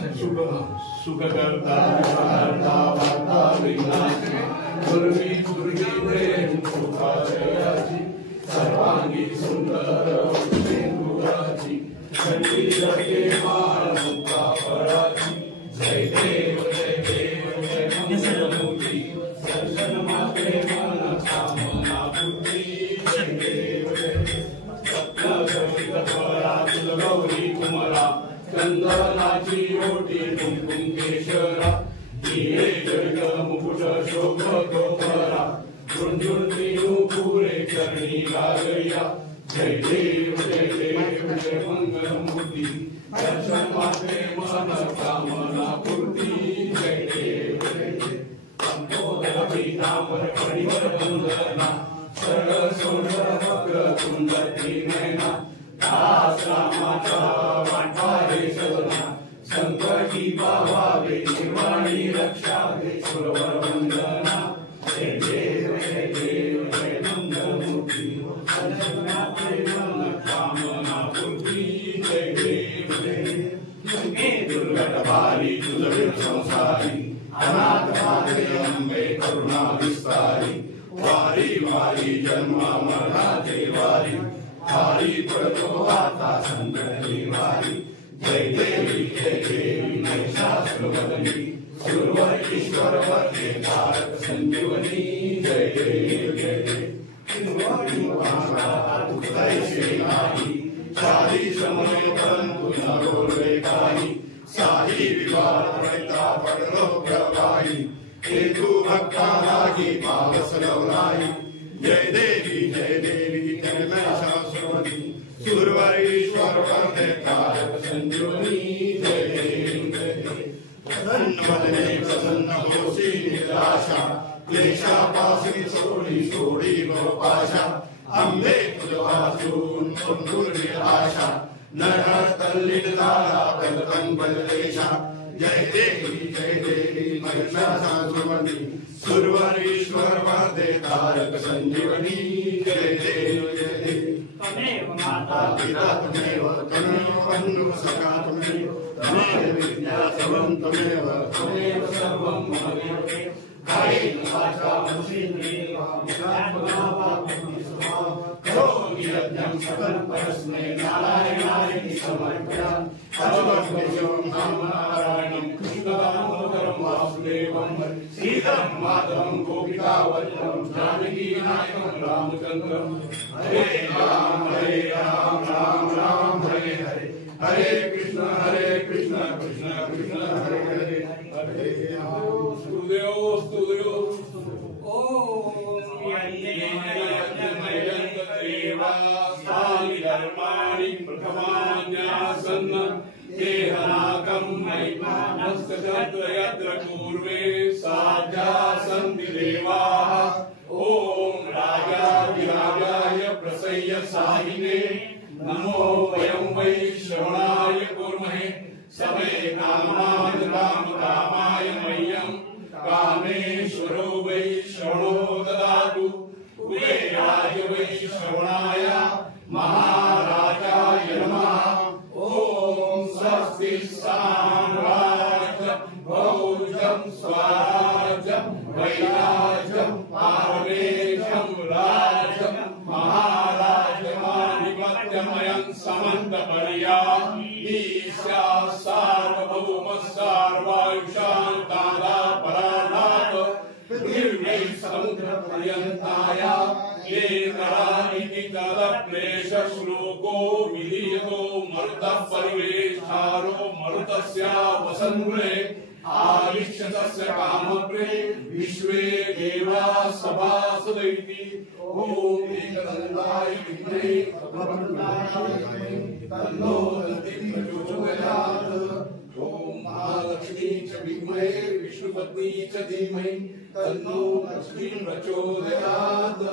सुखकर्ता विश्वहर्ता वार्ता विघ्नाची दुर्वी दुर्गी प्रेम सुखाशयाची सर्वांगी सुंदर शेंदुराची खंडी जगे माळ मुक्ता फळाची जय देव जय मंगलमूर्ती दर्शन मात्रे मन कामना पूर्ती जय देव जय सप्तशतीत फळातुल गौरी कुमरा चंदनाची ओटी कुंकुम केशरा दिये जग मुकुट शोभतो परा झुंझुंती नुपुरे चरणी लागया जय देव जय मंगलमूर्ती दर्शन मात्रे मन कामना पूर्ती जय देव जय संबोधन पीतांबर परिवर वंदना सरळ सुंदर वक्र कुंड नयना दास रामाचा वाटवारे सदना संकटी पावावे निर्वाणी रक्षावे सुरवर वंदना जय देव जय मंगलमूर्ती दर्शन मात्रे मन कामना पूर्ती जय देव जय दुर्गट भारी तुझ संसारी अनाथ माते अंबे करुणा विस्तारी वारी वारी जन्मा मरणाचे वारी हारी पडतो आता संकटी वारी जय देवी महिषासुर बदली सुरवर ईश्वर वर्ते तारक संजीवनी जय देव जय शादी समय परंतु न बोलवे काही साही विवाद रहिता पडलो प्रवाही हेतु भक्ता लागी पावस लवलाई जय देवी जय महिषासुरवदी सुरवर ईश्वर वर्ते तारक संजीवनी जय देव जय प्रसन्न प्रसन्न होसी निराशा क्लेशापासी सोडी सोडी पाशा अंबे तुझ वाचून संपूर्ण आशा नर तल्लीन झाला पलकन बलदेशा जय देवी महिषासुरवदी सुरवर ईश्वर वर्ते तारक संजीवनी जय देव तमेव माता पिता तमेव बन्धु सखा तमेव तमेव विद्या सर्वं तमेव तमेव सर्वं ममेव कायेन वाचा मनसेन्द्रियेण करोमि यज्ञं सकलं परस्मै नारायणाय समर्पयामि अच्युतं नारायणं कृष्णदामोदरं वासुदेवं सीतं माधवं गोपिकावल्लभं जानकीनायकं रामचन्द्रं हरे राम राम राम हरे हरे हरे कृष्ण कृष्ण कृष्ण हरे हरे हरे राम स्तुदेव धर्माणि प्रथमान्यासन् देहनाकं महिमानस्तत्र पूर्वे साध्या सन्ति देवाः ॐ राजाधिराजाय प्रसय्य साहिने नमो वयं वै श्रवणाय कुर्महे समे कामान् कामकामाय मह्यं कामेश्वरो वै श्रवणो ददातु कुबेराय वै श्रवणाय महाराजाय नमः ॐ स्वस्ति साम्राज्यं भोजं स्वराज्यं वैराज्यं पारमेशं राज्यं महाराजमाधिपत्यमयं समन्तपर्याम् ईशा सार्वभौम सर्वायुषान्तादा पराधात पृथिव्यै समुद्रपर्यन्ताय क्लेश श्लोको विधीयतो मरुतः परिवेष्टारो मरुतस्य वसन्मुले आविश्यतस्य कामप्रे विश्वे देवा सभासदैति ॐ एकदन्ताय विद्महे तन्नो दन्तिः प्रचोदयात् ॐ महालक्ष्मी च विद्महे विष्णुपत्नी च धीमहि तन्नो लक्ष्मी प्रचोदयात्